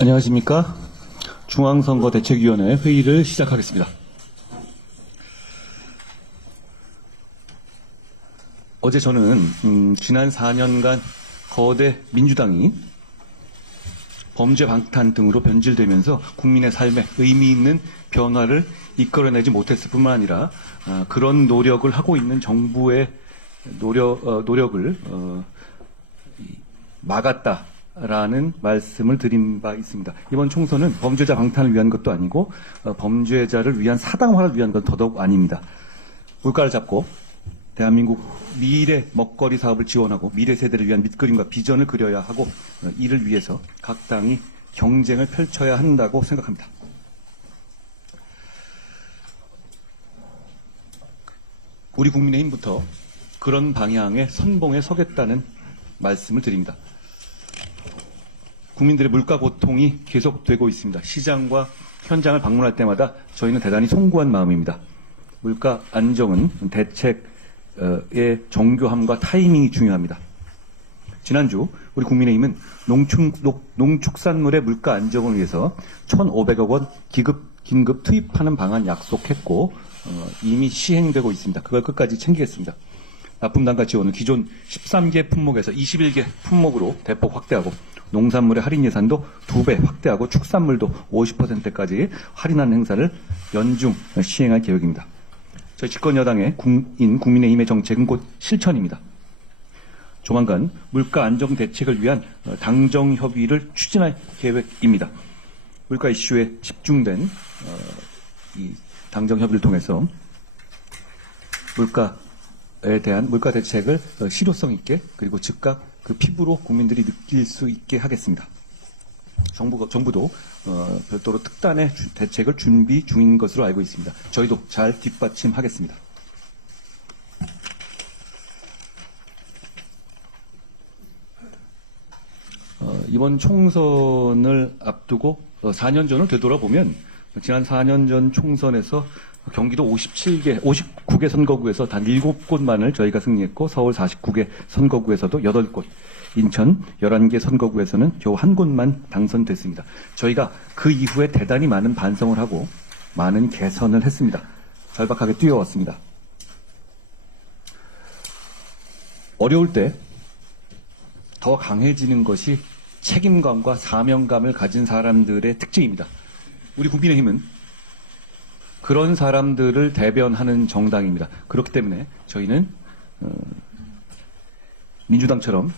안녕하십니까. 중앙선거대책위원회 회의를 시작하겠습니다. 어제 저는 지난 4년간 거대 민주당이 범죄 방탄 등으로 변질되면서 국민의 삶에 의미 있는 변화를 이끌어내지 못했을 뿐만 아니라 그런 노력을 하고 있는 정부의 노력을 막았다라는 말씀을 드린 바 있습니다. 이번 총선은 범죄자 방탄을 위한 것도 아니고 범죄자를 위한 사당화를 위한 건 더더욱 아닙니다. 물가를 잡고 대한민국 미래 먹거리 사업을 지원하고 미래 세대를 위한 밑그림과 비전을 그려야 하고 이를 위해서 각 당이 경쟁을 펼쳐야 한다고 생각합니다. 우리 국민의힘부터 그런 방향의 선봉에 서겠다는 말씀을 드립니다. 국민들의 물가 고통이 계속되고 있습니다. 시장과 현장을 방문할 때마다 저희는 대단히 송구한 마음입니다. 물가 안정은 대책의 정교함과 타이밍이 중요합니다. 지난주 우리 국민의힘은 농축산물의 물가 안정을 위해서 1,500억 원 긴급 투입하는 방안 약속했고 이미 시행되고 있습니다. 그걸 끝까지 챙기겠습니다. 납품단가 지원은 기존 13개 품목에서 21개 품목으로 대폭 확대하고 농산물의 할인 예산도 2배 확대하고 축산물도 50%까지 할인하는 행사를 연중 시행할 계획입니다. 저희 집권여당의 국민의힘의 정책은 곧 실천입니다. 조만간 물가 안정 대책을 위한 당정협의를 추진할 계획입니다. 물가 이슈에 집중된 이 당정협의를 통해서 물가에 대한 물가 대책을 실효성 있게 그리고 즉각 그 피부로 국민들이 느낄 수 있게 하겠습니다. 정부도 별도로 특단의 대책을 준비 중인 것으로 알고 있습니다. 저희도 잘 뒷받침하겠습니다. 이번 총선을 앞두고 4년 전을 되돌아보면 지난 4년 전 총선에서 경기도 59개 선거구에서 단 7곳만을 저희가 승리했고 서울 49개 선거구에서도 8곳, 인천 11개 선거구에서는 겨우 1곳만 당선됐습니다. 저희가 그 이후에 대단히 많은 반성을 하고 많은 개선을 했습니다. 절박하게 뛰어왔습니다. 어려울 때 더 강해지는 것이 책임감과 사명감을 가진 사람들의 특징입니다. 우리 국민의힘은 그런 사람들을 대변하는 정당입니다. 그렇기 때문에 저희는 민주당처럼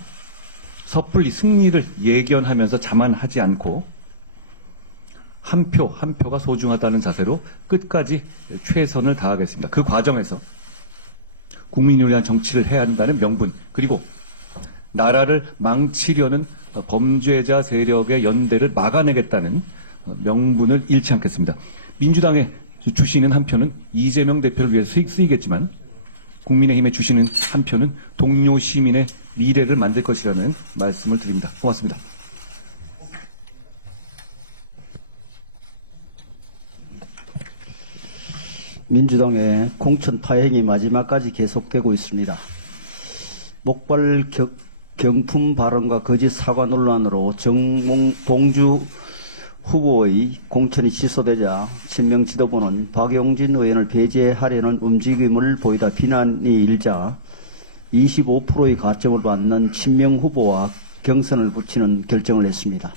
섣불리 승리를 예견하면서 자만하지 않고 한 표 한 표가 소중하다는 자세로 끝까지 최선을 다하겠습니다. 그 과정에서 국민을 위한 정치를 해야 한다는 명분, 그리고 나라를 망치려는 범죄자 세력의 연대를 막아내겠다는 명분을 잃지 않겠습니다. 민주당에 주시는 한 표는 이재명 대표를 위해 쓰이겠지만 국민의힘에 주시는 한 표는 동료 시민의 미래를 만들 것이라는 말씀을 드립니다. 고맙습니다. 민주당의 공천 파행이 마지막까지 계속되고 있습니다. 목발 경품 발언과 거짓 사과 논란으로 정봉주 후보의 공천이 취소되자 친명 지도부는 박용진 의원을 배제하려는 움직임을 보이다 비난이 일자 25%의 가점을 받는 친명 후보와 경선을 붙이는 결정을 했습니다.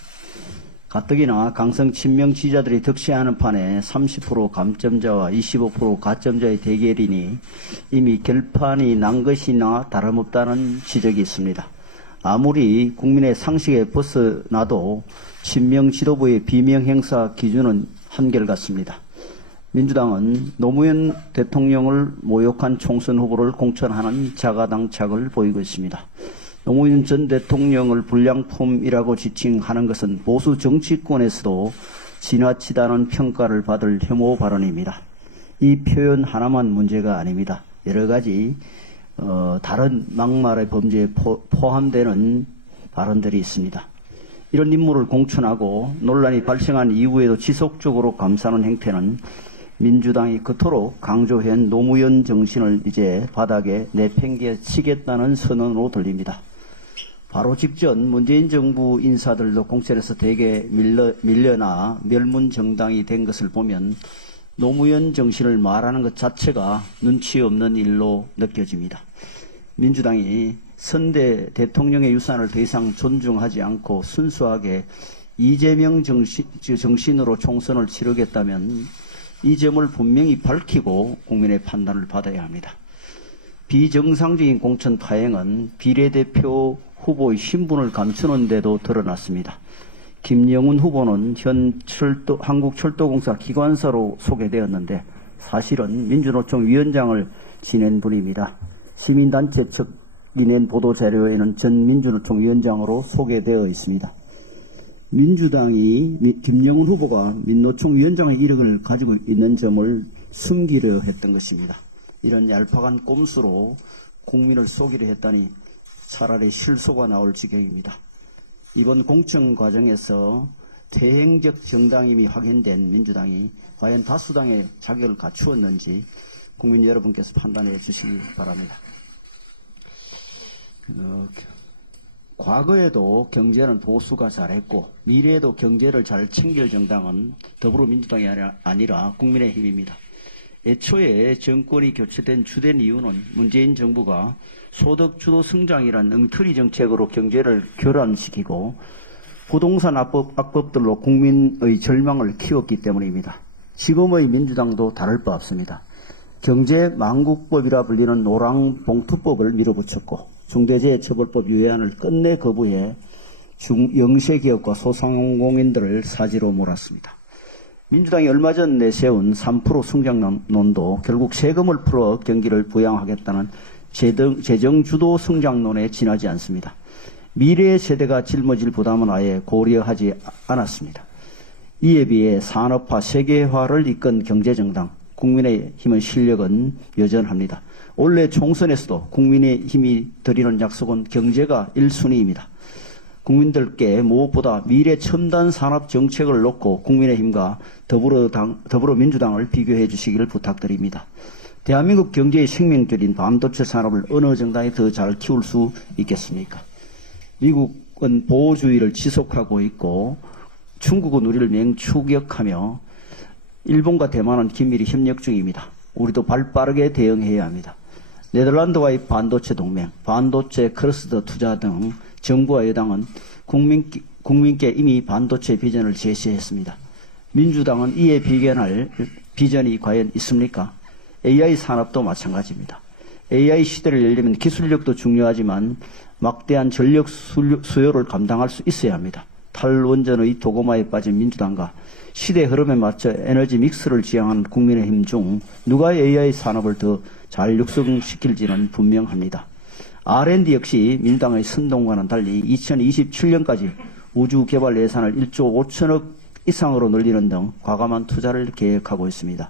가뜩이나 강성 친명 지지자들이 득세하는 판에 30% 감점자와 25% 가점자의 대결이니 이미 결판이 난 것이나 다름없다는 지적이 있습니다. 아무리 국민의 상식에 벗어나도 친명 지도부의 비명 행사 기준은 한결같습니다. 민주당은 노무현 대통령을 모욕한 총선 후보를 공천하는 자가당착을 보이고 있습니다. 노무현 전 대통령을 불량품이라고 지칭하는 것은 보수 정치권에서도 지나치다는 평가를 받을 혐오 발언입니다. 이 표현 하나만 문제가 아닙니다. 여러 가지 다른 막말의 범죄에 포함되는 발언들이 있습니다. 이런 인물을 공천하고 논란이 발생한 이후에도 지속적으로 감싸는 행태는 민주당이 그토록 강조해온 노무현 정신을 이제 바닥에 내팽개치겠다는 선언으로 들립니다. 바로 직전 문재인 정부 인사들도 공천에서 대개 밀려나 멸문정당이 된 것을 보면 노무현 정신을 말하는 것 자체가 눈치 없는 일로 느껴집니다. 민주당이 선대 대통령의 유산을 더 이상 존중하지 않고 순수하게 이재명 정신으로 총선을 치르겠다면 이 점을 분명히 밝히고 국민의 판단을 받아야 합니다. 비정상적인 공천 타행은 비례대표 후보의 신분을 감추는 데도 드러났습니다. 김영훈 후보는 현 한국철도공사 기관사로 소개되었는데 사실은 민주노총 위원장을 지낸 분입니다. 시민단체 측이 낸 보도자료에는 전 민주노총 위원장으로 소개되어 있습니다. 민주당이 김영훈 후보가 민노총 위원장의 이력을 가지고 있는 점을 숨기려 했던 것입니다. 이런 얄팍한 꼼수로 국민을 속이려 했다니 차라리 실소가 나올 지경입니다. 이번 공천 과정에서 퇴행적 정당임이 확인된 민주당이 과연 다수당의 자격을 갖추었는지 국민 여러분께서 판단해 주시기 바랍니다. 과거에도 경제는 보수가 잘했고 미래에도 경제를 잘 챙길 정당은 더불어민주당이 아니라 국민의힘입니다. 애초에 정권이 교체된 주된 이유는 문재인 정부가 소득주도 성장이란 엉터리 정책으로 경제를 교란시키고 부동산 악법들로 국민의 절망을 키웠기 때문입니다. 지금의 민주당도 다를 바 없습니다. 경제망국법이라 불리는 노랑봉투법을 밀어붙였고 중대재해처벌법 유예안을 끝내 거부해 영세기업과 소상공인들을 사지로 몰았습니다. 민주당이 얼마 전 내세운 3% 성장론도 결국 세금을 풀어 경기를 부양하겠다는 재정주도 성장론에 지나지 않습니다. 미래의 세대가 짊어질 부담은 아예 고려하지 않았습니다. 이에 비해 산업화, 세계화를 이끈 경제정당, 국민의힘의 실력은 여전합니다. 올해 총선에서도 국민의힘이 드리는 약속은 경제가 1순위입니다. 국민들께 무엇보다 미래 첨단 산업 정책을 놓고 국민의힘과 더불어민주당을 비교해 주시기를 부탁드립니다. 대한민국 경제의 생명줄인 반도체 산업을 어느 정당이 더 잘 키울 수 있겠습니까? 미국은 보호주의를 지속하고 있고 중국은 우리를 맹추격하며 일본과 대만은 긴밀히 협력 중입니다. 우리도 발빠르게 대응해야 합니다. 네덜란드와의 반도체 동맹, 반도체 크러스터 투자 등 정부와 여당은 국민께 이미 반도체 비전을 제시했습니다. 민주당은 이에 비견할 비전이 과연 있습니까? AI 산업도 마찬가지입니다. AI 시대를 열려면 기술력도 중요하지만 막대한 전력 수요를 감당할 수 있어야 합니다. 탈원전의 도구마에 빠진 민주당과 시대 흐름에 맞춰 에너지 믹스를 지향하는 국민의힘 중 누가 AI 산업을 더 잘 육성시킬지는 분명합니다. R&D 역시 민주당의 선동과는 달리 2027년까지 우주개발 예산을 1조 5천억 이상으로 늘리는 등 과감한 투자를 계획하고 있습니다.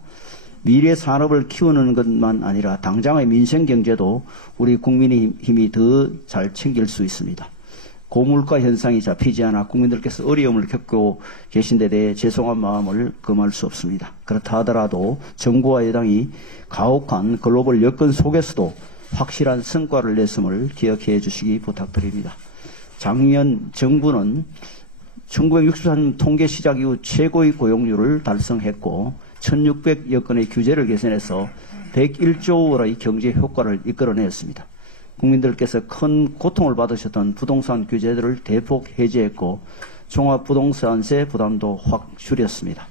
미래 산업을 키우는 것만 아니라 당장의 민생 경제도 우리 국민의힘이 더 잘 챙길 수 있습니다. 고물가 현상이 잡히지 않아 국민들께서 어려움을 겪고 계신 데 대해 죄송한 마음을 금할 수 없습니다. 그렇다 하더라도 정부와 여당이 가혹한 글로벌 여건 속에서도 확실한 성과를 냈음을 기억해 주시기 부탁드립니다. 작년 정부는 1963년 통계 시작 이후 최고의 고용률을 달성했고 1600여 건의 규제를 개선해서 101조 원의 경제 효과를 이끌어냈습니다. 국민들께서 큰 고통을 받으셨던 부동산 규제들을 대폭 해제했고 종합부동산세 부담도 확 줄였습니다.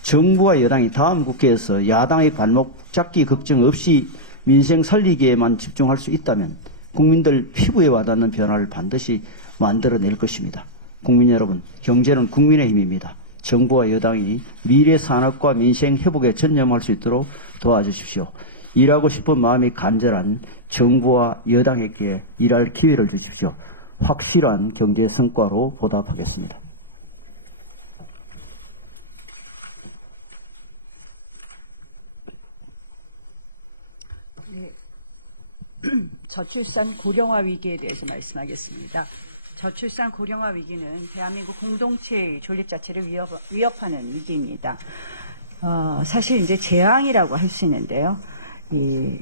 정부와 여당이 다음 국회에서 야당의 발목 잡기 걱정 없이 민생 살리기에만 집중할 수 있다면 국민들 피부에 와닿는 변화를 반드시 만들어낼 것입니다. 국민 여러분, 경제는 국민의힘입니다. 정부와 여당이 미래 산업과 민생 회복에 전념할 수 있도록 도와주십시오. 일하고 싶은 마음이 간절한 정부와 여당에게 일할 기회를 주십시오. 확실한 경제 성과로 보답하겠습니다. 저출산 고령화 위기에 대해서 말씀하겠습니다. 저출산 고령화 위기는 대한민국 공동체의 존립 자체를 위협하는 위기입니다. 사실 이제 재앙이라고 할 수 있는데요. 이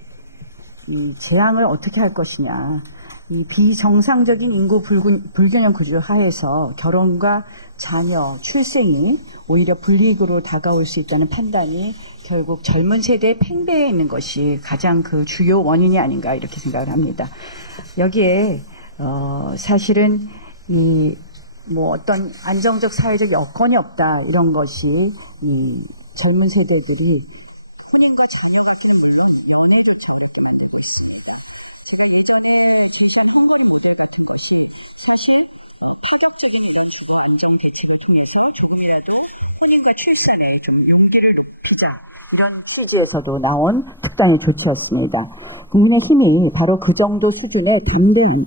재앙을 어떻게 할 것이냐. 이 비정상적인 인구 불균형 구조 하에서 결혼과 자녀, 출생이 오히려 불이익으로 다가올 수 있다는 판단이 결국 젊은 세대의 팽배해 있는 것이 가장 그 주요 원인이 아닌가 이렇게 생각을 합니다. 여기에 사실은 어떤 안정적 사회적 여건이 없다 이런 것이 이 젊은 세대들이 혼인과 자녀 같은 물론 연애조차 어렵게 만들고 있습니다. 지금 예전에 조선 헝가리 모델 같은 것이 사실 파격적인 이런 안정 대책을 통해서 조금이라도 혼인과 출산에 좀 용기를 높이자 이런 시기에서도 나온 특단의 조치였습니다. 국민의힘이 바로 그 정도 수준의 담대한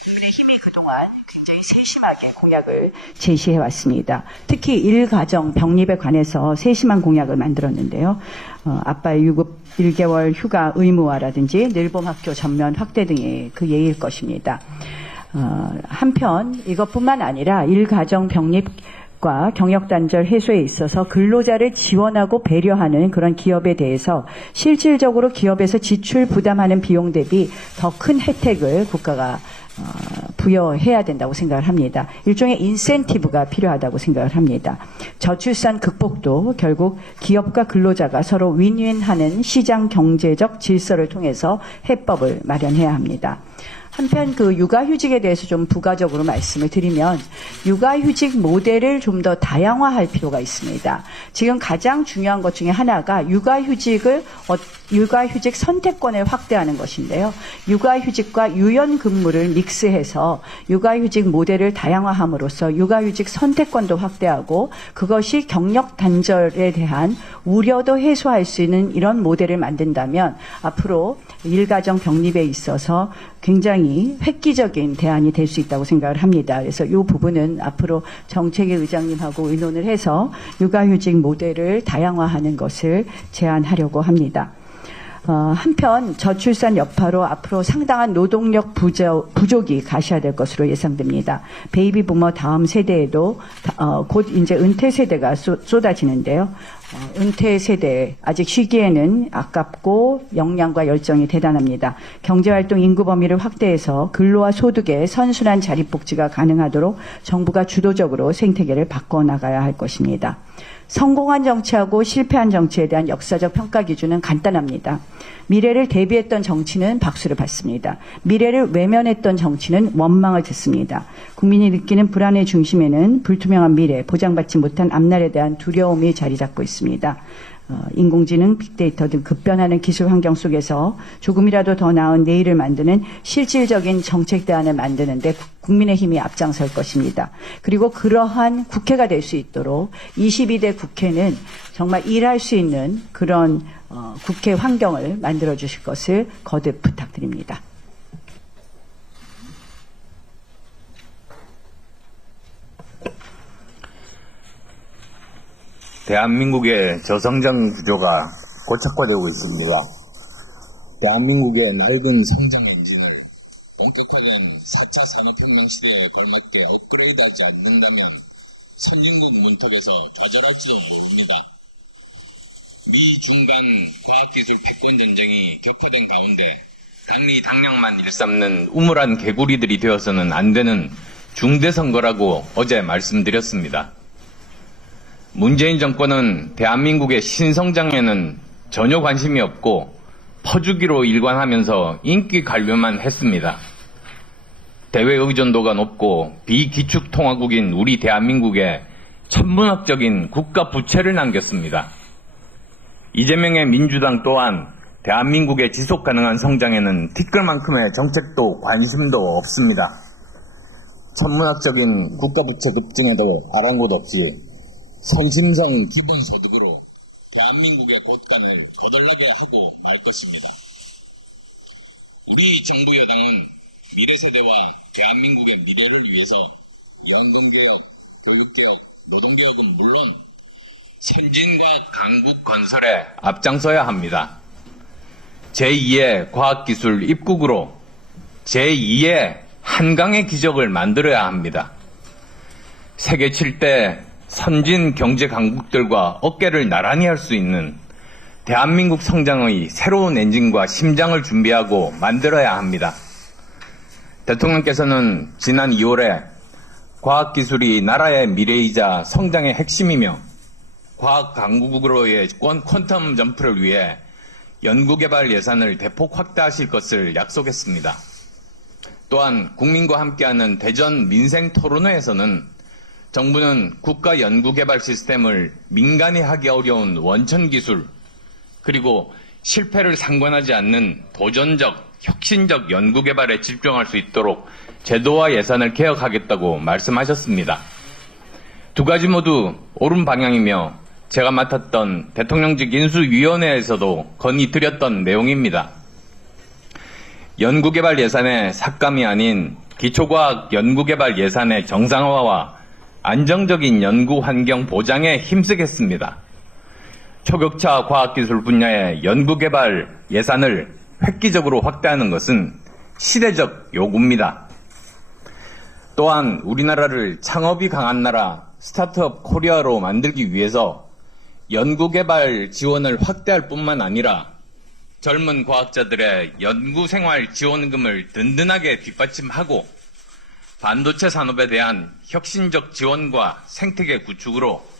국민의힘이 그동안 굉장히 세심하게 공약을 제시해왔습니다. 특히 일가정 병립에 관해서 세심한 공약을 만들었는데요. 아빠의 유급 1개월 휴가 의무화라든지 늘봄학교 전면 확대 등이 그 예일 것입니다. 한편 이것뿐만 아니라 일가정 병립과 경력단절 해소에 있어서 근로자를 지원하고 배려하는 그런 기업에 대해서 실질적으로 기업에서 지출 부담하는 비용 대비 더 큰 혜택을 국가가 부여해야 된다고 생각을 합니다. 일종의 인센티브가 필요하다고 생각을 합니다. 저출산 극복도 결국 기업과 근로자가 서로 윈윈하는 시장 경제적 질서를 통해서 해법을 마련해야 합니다. 한편 그 육아휴직에 대해서 좀 부가적으로 말씀을 드리면 육아휴직 모델을 좀 더 다양화할 필요가 있습니다. 지금 가장 중요한 것 중에 하나가 육아휴직 선택권을 확대하는 것인데요. 육아휴직과 유연근무를 믹스해서 육아휴직 모델을 다양화함으로써 육아휴직 선택권도 확대하고 그것이 경력 단절에 대한 우려도 해소할 수 있는 이런 모델을 만든다면 앞으로 일가정 병립에 있어서 굉장히 획기적인 대안이 될 수 있다고 생각을 합니다. 그래서 이 부분은 앞으로 정책위 의장님하고 의논을 해서 육아휴직 모델을 다양화하는 것을 제안하려고 합니다. 한편 저출산 여파로 앞으로 상당한 노동력 부족이 가셔야 될 것으로 예상됩니다. 베이비 부머 다음 세대에도 곧 이제 은퇴 세대가 쏟아지는데요. 은퇴 세대 아직 쉬기에는 아깝고 역량과 열정이 대단합니다. 경제활동 인구 범위를 확대해서 근로와 소득의 선순환 자립복지가 가능하도록 정부가 주도적으로 생태계를 바꿔나가야 할 것입니다. 성공한 정치하고 실패한 정치에 대한 역사적 평가 기준은 간단합니다. 미래를 대비했던 정치는 박수를 받습니다. 미래를 외면했던 정치는 원망을 듣습니다. 국민이 느끼는 불안의 중심에는 불투명한 미래, 보장받지 못한 앞날에 대한 두려움이 자리 잡고 있습니다. 인공지능, 빅데이터 등 급변하는 기술 환경 속에서 조금이라도 더 나은 내일을 만드는 실질적인 정책 대안을 만드는데 국민의힘이 앞장설 것입니다. 그리고 그러한 국회가 될 수 있도록 22대 국회는 정말 일할 수 있는 그런 국회 환경을 만들어 주실 것을 거듭 부탁드립니다. 대한민국의 저성장 구조가 고착화되고 있습니다. 대한민국의 낡은 성장 엔진을 본격화된 4차 산업혁명 시대에 걸맞게 업그레이드하지 않는다면 선진국 문턱에서 좌절할지도 모릅니다. 미 중간 과학기술 패권 전쟁이 격화된 가운데 단리 당력만 일삼는 우물한 개구리들이 되어서는 안 되는 중대선거라고 어제 말씀드렸습니다. 문재인 정권은 대한민국의 신성장에는 전혀 관심이 없고 퍼주기로 일관하면서 인기 관료만 했습니다. 대외 의존도가 높고 비기축통화국인 우리 대한민국에 천문학적인 국가 부채를 남겼습니다. 이재명의 민주당 또한 대한민국의 지속가능한 성장에는 티끌만큼의 정책도 관심도 없습니다. 천문학적인 국가 부채 급증에도 아랑곳 없이 선심성 기본소득으로 대한민국의 곳간을 거덜나게 하고 말 것입니다. 우리 정부 여당은 미래 세대와 대한민국의 미래를 위해서 연금개혁, 교육개혁, 노동개혁은 물론 선진과 강국 건설에 앞장서야 합니다. 제2의 과학기술 입국으로 제2의 한강의 기적을 만들어야 합니다. 세계 7대 선진 경제 강국들과 어깨를 나란히 할 수 있는 대한민국 성장의 새로운 엔진과 심장을 준비하고 만들어야 합니다. 대통령께서는 지난 2월에 과학기술이 나라의 미래이자 성장의 핵심이며 과학 강국으로의 퀀텀 점프를 위해 연구개발 예산을 대폭 확대하실 것을 약속했습니다. 또한 국민과 함께하는 대전 민생 토론회에서는 정부는 국가 연구개발 시스템을 민간이 하기 어려운 원천기술 그리고 실패를 상관하지 않는 도전적, 혁신적 연구개발에 집중할 수 있도록 제도와 예산을 개혁하겠다고 말씀하셨습니다. 두 가지 모두 옳은 방향이며 제가 맡았던 대통령직 인수위원회에서도 건의드렸던 내용입니다. 연구개발 예산의 삭감이 아닌 기초과학 연구개발 예산의 정상화와 안정적인 연구 환경 보장에 힘쓰겠습니다. 초격차 과학기술 분야의 연구개발 예산을 획기적으로 확대하는 것은 시대적 요구입니다. 또한 우리나라를 창업이 강한 나라 스타트업 코리아로 만들기 위해서 연구개발 지원을 확대할 뿐만 아니라 젊은 과학자들의 연구생활 지원금을 든든하게 뒷받침하고 반도체 산업에 대한 혁신적 지원과 생태계 구축으로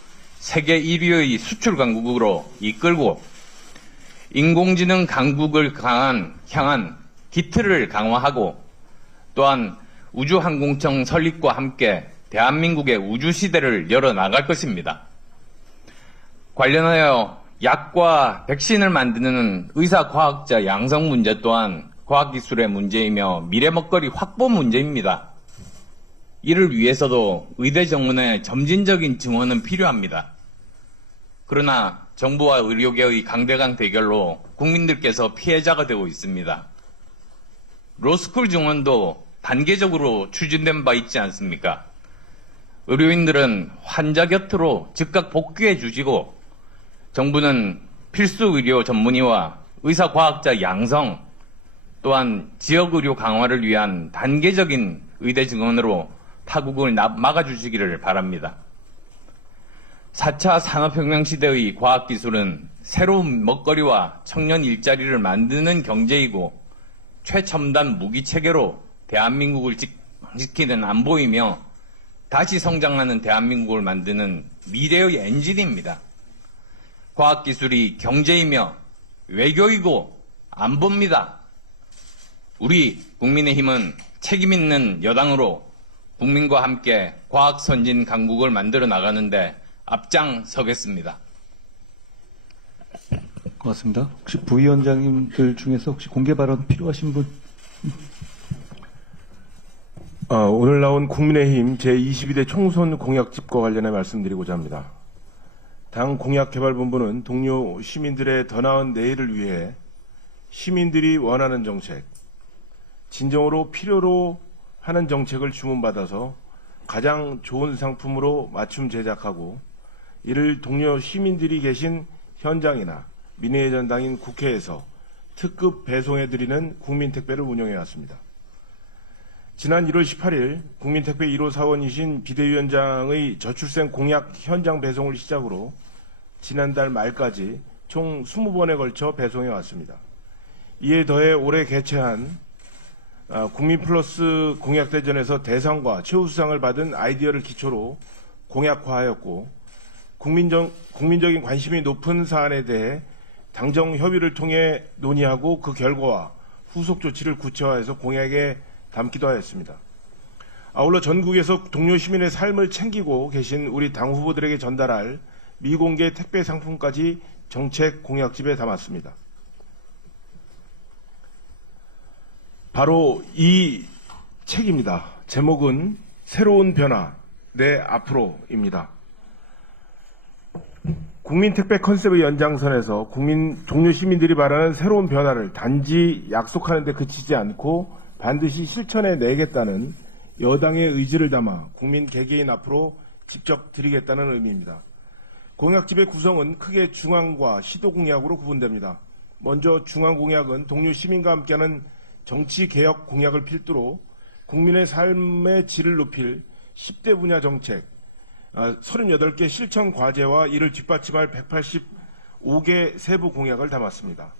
세계 1위의 수출 강국으로 이끌고 인공지능 강국을 향한 기틀을 강화하고 또한 우주항공청 설립과 함께 대한민국의 우주시대를 열어나갈 것입니다. 관련하여 약과 백신을 만드는 의사과학자 양성 문제 또한 과학기술의 문제이며 미래 먹거리 확보 문제입니다. 이를 위해서도 의대 정문의 점진적인 증원은 필요합니다. 그러나 정부와 의료계의 강대강 대결로 국민들께서 피해자가 되고 있습니다. 로스쿨 증원도 단계적으로 추진된 바 있지 않습니까? 의료인들은 환자 곁으로 즉각 복귀해 주시고 정부는 필수 의료 전문의와 의사과학자 양성 또한 지역의료 강화를 위한 단계적인 의대 증원으로 파국을 막아주시기를 바랍니다. 4차 산업혁명 시대의 과학기술은 새로운 먹거리와 청년 일자리를 만드는 경제이고 최첨단 무기체계로 대한민국을 지키는 안보이며 다시 성장하는 대한민국을 만드는 미래의 엔진입니다. 과학기술이 경제이며 외교이고 안보입니다. 우리 국민의힘은 책임있는 여당으로 국민과 함께 과학선진 강국을 만들어 나가는데 앞장서겠습니다. 고맙습니다. 혹시 부위원장님들 중에서 혹시 공개 발언 필요하신 분? 오늘 나온 국민의힘 제22대 총선 공약집과 관련해 말씀드리고자 합니다. 당 공약개발본부는 동료 시민들의 더 나은 내일을 위해 시민들이 원하는 정책, 진정으로 필요로 하는 정책을 주문받아서 가장 좋은 상품으로 맞춤 제작하고 이를 동료 시민들이 계신 현장이나 민의의 전당인 국회에서 특급 배송해드리는 국민택배를 운영해왔습니다. 지난 1월 18일 국민택배 1호 사원이신 비대위원장의 저출생 공약 현장 배송을 시작으로 지난달 말까지 총 20번에 걸쳐 배송해왔습니다. 이에 더해 올해 개최한 국민플러스 공약대전에서 대상과 최우수상을 받은 아이디어를 기초로 공약화하였고 국민적인 관심이 높은 사안에 대해 당정 협의를 통해 논의하고 그 결과와 후속 조치를 구체화해서 공약에 담기도 하였습니다. 아울러 전국에서 동료 시민의 삶을 챙기고 계신 우리 당 후보들에게 전달할 미공개 택배 상품까지 정책 공약집에 담았습니다. 바로 이 책입니다. 제목은 새로운 변화, 내 앞으로입니다. 국민 택배 컨셉의 연장선에서 동료 시민들이 바라는 새로운 변화를 단지 약속하는 데 그치지 않고 반드시 실천해 내겠다는 여당의 의지를 담아 국민 개개인 앞으로 직접 드리겠다는 의미입니다. 공약집의 구성은 크게 중앙과 시도 공약으로 구분됩니다. 먼저 중앙 공약은 동료 시민과 함께하는 정치 개혁 공약을 필두로 국민의 삶의 질을 높일 10대 분야 정책, 38개 실천 과제와 이를 뒷받침할 185개 세부 공약을 담았습니다.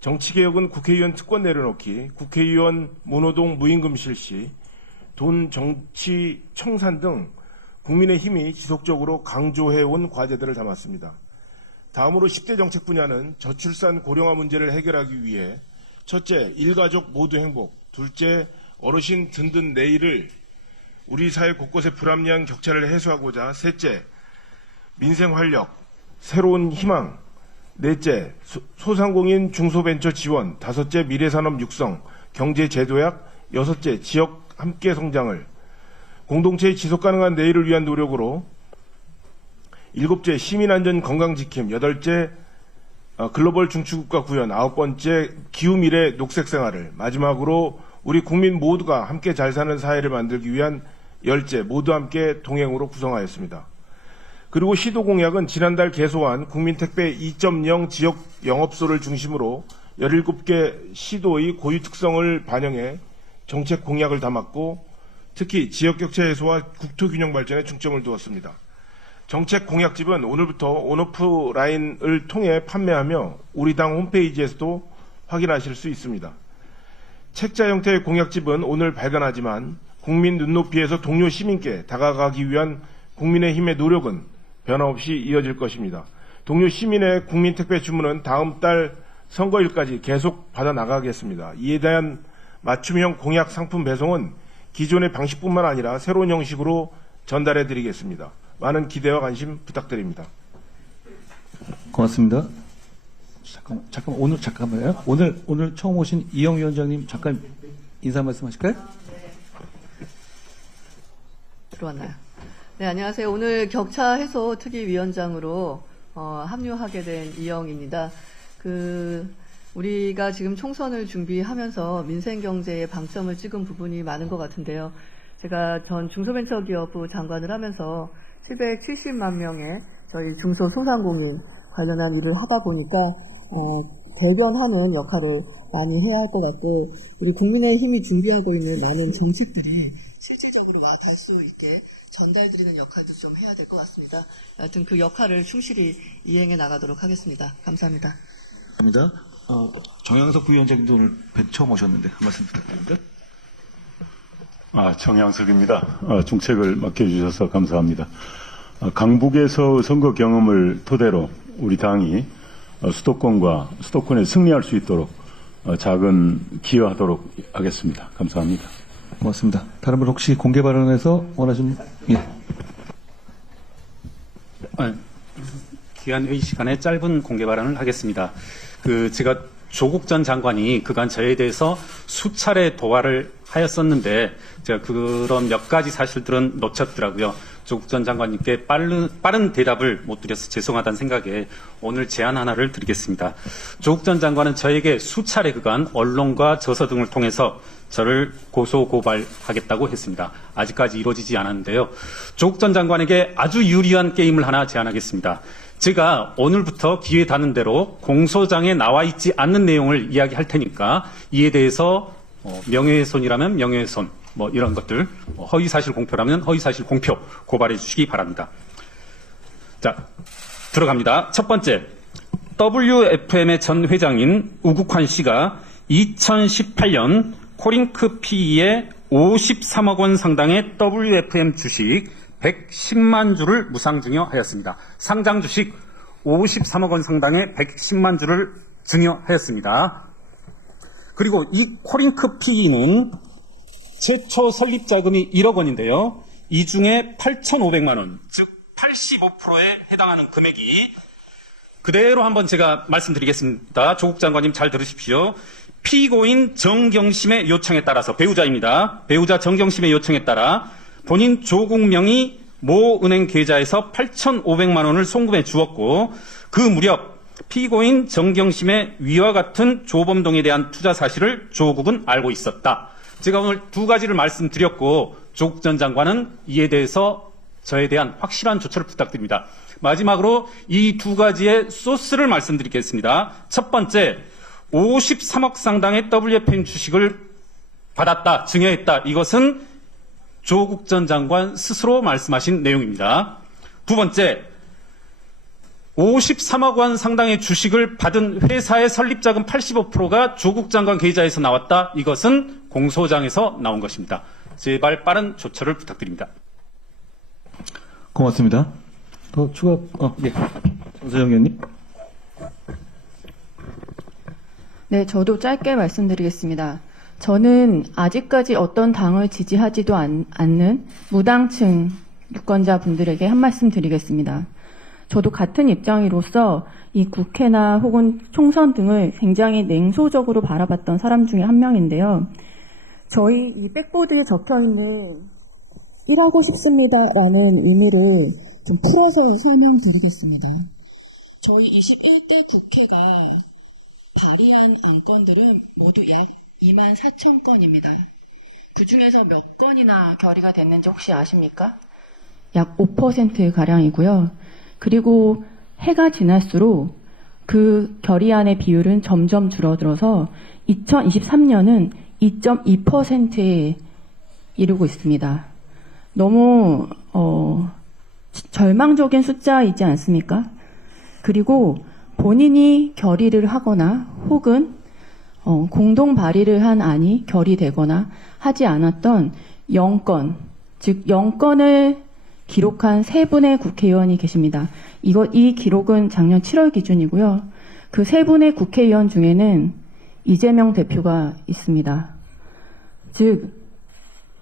정치개혁은 국회의원 특권 내려놓기, 국회의원 모노동 무임금 실시, 돈 정치 청산 등 국민의힘이 지속적으로 강조해온 과제들을 담았습니다. 다음으로 10대 정책 분야는 저출산 고령화 문제를 해결하기 위해 첫째, 일가족 모두 행복, 둘째, 어르신 든든 내일을 우리 사회 곳곳의 불합리한 격차를 해소하고자 셋째, 민생 활력, 새로운 희망, 넷째, 소상공인 중소벤처 지원, 다섯째, 미래산업 육성, 경제 제도약, 여섯째, 지역 함께 성장을, 공동체의 지속가능한 내일을 위한 노력으로 일곱째, 시민안전 건강지킴, 여덟째, 글로벌 중추국가 구현, 아홉번째, 기후미래 녹색생활을, 마지막으로 우리 국민 모두가 함께 잘 사는 사회를 만들기 위한 열째, 모두 함께 동행으로 구성하였습니다. 그리고 시도 공약은 지난달 개소한 국민택배 2.0 지역 영업소를 중심으로 17개 시도의 고유 특성을 반영해 정책 공약을 담았고 특히 지역격차 해소와 국토균형 발전에 중점을 두었습니다. 정책 공약집은 오늘부터 온오프라인을 통해 판매하며 우리 당 홈페이지에서도 확인하실 수 있습니다. 책자 형태의 공약집은 오늘 발간하지만 국민 눈높이에서 동료 시민께 다가가기 위한 국민의힘의 노력은 변함없이 이어질 것입니다. 동료 시민의 국민택배 주문은 다음 달 선거일까지 계속 받아나가겠습니다. 이에 대한 맞춤형 공약 상품 배송은 기존의 방식뿐만 아니라 새로운 형식으로 전달해 드리겠습니다. 많은 기대와 관심 부탁드립니다. 고맙습니다. 잠깐만요. 오늘 처음 오신 이영 위원장님 잠깐 인사 말씀하실까요? 들어왔나요? 네, 안녕하세요. 오늘 격차 해소 특위위원장으로 합류하게 된 이영입니다. 우리가 지금 총선을 준비하면서 민생 경제에 방점을 찍은 부분이 많은 것 같은데요. 제가 전 중소벤처기업부 장관을 하면서 770만 명의 저희 중소소상공인 관련한 일을 하다 보니까 대변하는 역할을 많이 해야 할 것 같고 우리 국민의힘이 준비하고 있는 많은 정책들이 실질적으로 와 닿을 수 있게 전달드리는 역할도 좀 해야 될 것 같습니다. 하여튼 그 역할을 충실히 이행해 나가도록 하겠습니다. 감사합니다. 감사합니다. 정양석 부위원장님도 오늘 처음 오셨는데 한 말씀 부탁드립니다. 정양석입니다. 중책을 맡겨주셔서 감사합니다. 강북에서 선거 경험을 토대로 우리 당이 수도권에 승리할 수 있도록 작은 기여하도록 하겠습니다. 감사합니다. 고맙습니다. 다른 분 혹시 공개 발언에서 원하시는? 예. 귀한 회의 시간에 짧은 공개 발언을 하겠습니다. 제가 조국 전 장관이 그간 저에 대해서 수차례 도발을 하였었는데 제가 그런 몇 가지 사실들은 놓쳤더라고요. 조국 전 장관님께 빠른 대답을 못 드려서 죄송하다는 생각에 오늘 제안 하나를 드리겠습니다. 조국 전 장관은 저에게 수차례 그간 언론과 저서 등을 통해서 저를 고소고발하겠다고 했습니다. 아직까지 이루어지지 않았는데요. 조국 전 장관에게 아주 유리한 게임을 하나 제안하겠습니다. 제가 오늘부터 기회 닿는 대로 공소장에 나와 있지 않는 내용을 이야기할 테니까 이에 대해서 명예훼손이라면 명예훼손, 이런 것들, 허위사실 공표라면 허위사실 공표 고발해 주시기 바랍니다. 자, 들어갑니다. 첫 번째, WFM의 전 회장인 우국환 씨가 2018년 코링크 PE에 53억 원 상당의 WFM 주식 110만 주를 무상증여하였습니다. 상장 주식 53억 원 상당의 110만 주를 증여하였습니다. 그리고 이 코링크 PE는 최초 설립 자금이 1억 원인데요. 이 중에 8,500만 원, 즉 85%에 해당하는 금액이 그대로 한번 제가 말씀드리겠습니다. 조국 장관님 잘 들으십시오. 피고인 정경심의 요청에 따라서 배우자입니다. 배우자 정경심의 요청에 따라 본인 조국 명의 모 은행 계좌에서 8,500만 원을 송금해 주었고 그 무렵 피고인 정경심의 위와 같은 조범동에 대한 투자 사실을 조국은 알고 있었다. 제가 오늘 두 가지를 말씀드렸고 조국 전 장관은 이에 대해서 저에 대한 확실한 조처를 부탁드립니다. 마지막으로 이 두 가지의 소스를 말씀드리겠습니다. 첫 번째, 53억 상당의 WFM 주식을 받았다, 증여했다. 이것은 조국 전 장관 스스로 말씀하신 내용입니다. 두 번째, 53억 원 상당의 주식을 받은 회사의 설립자금 85%가 조국 장관 계좌에서 나왔다. 이것은 공소장에서 나온 것입니다. 제발 빠른 조처를 부탁드립니다. 고맙습니다. 더 추가, 예. 정세정 의원님. 네, 저도 짧게 말씀드리겠습니다. 저는 아직까지 어떤 당을 지지하지도 않는 무당층 유권자분들에게 한 말씀 드리겠습니다. 저도 같은 입장으로서 이 국회나 혹은 총선 등을 굉장히 냉소적으로 바라봤던 사람 중에 한 명인데요. 저희 이 백보드에 적혀있는 일하고 싶습니다라는 의미를 좀 풀어서 설명드리겠습니다. 저희 21대 국회가 발의한 안건들은 모두 약 2만 4천 건입니다. 그 중에서 몇 건이나 결의가 됐는지 혹시 아십니까? 약 5%가량이고요. 그리고 해가 지날수록 그 결의안의 비율은 점점 줄어들어서 2023년은 2.2%에 이르고 있습니다. 너무 절망적인 숫자이지 않습니까? 그리고 본인이 결의를 하거나 혹은 공동 발의를 한 안이 결의되거나 하지 않았던 0건, 즉 0건을 기록한 3분의 국회의원이 계십니다. 이 기록은 작년 7월 기준이고요. 그 3분의 국회의원 중에는 이재명 대표가 있습니다. 즉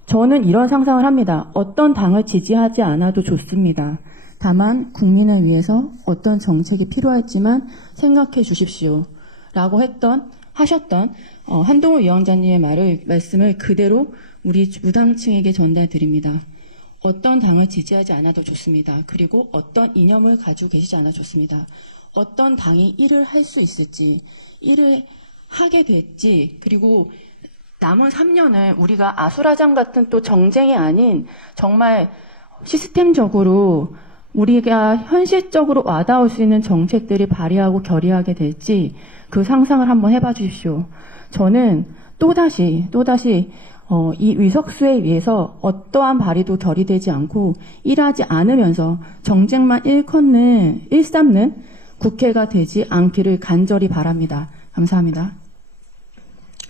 저는 이런 상상을 합니다. 어떤 당을 지지하지 않아도 좋습니다. 다만 국민을 위해서 어떤 정책이 필요할지만 생각해 주십시오. 라고 하셨던 한동훈 위원장님의 말씀을 그대로 우리 무당층에게 전달드립니다. 어떤 당을 지지하지 않아도 좋습니다. 그리고 어떤 이념을 가지고 계시지 않아도 좋습니다. 어떤 당이 일을 할 수 있을지, 일을 하게 될지, 그리고 남은 3년을 우리가 아수라장 같은 또 정쟁이 아닌 정말 시스템적으로 우리가 현실적으로 와닿을 수 있는 정책들이 발의하고 결의하게 될지 그 상상을 한번 해봐 주십시오. 저는 또다시 이 의석수에 의해서 어떠한 발의도 결의되지 않고 일하지 않으면서 정쟁만 일삼는 국회가 되지 않기를 간절히 바랍니다. 감사합니다.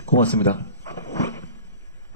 고맙습니다.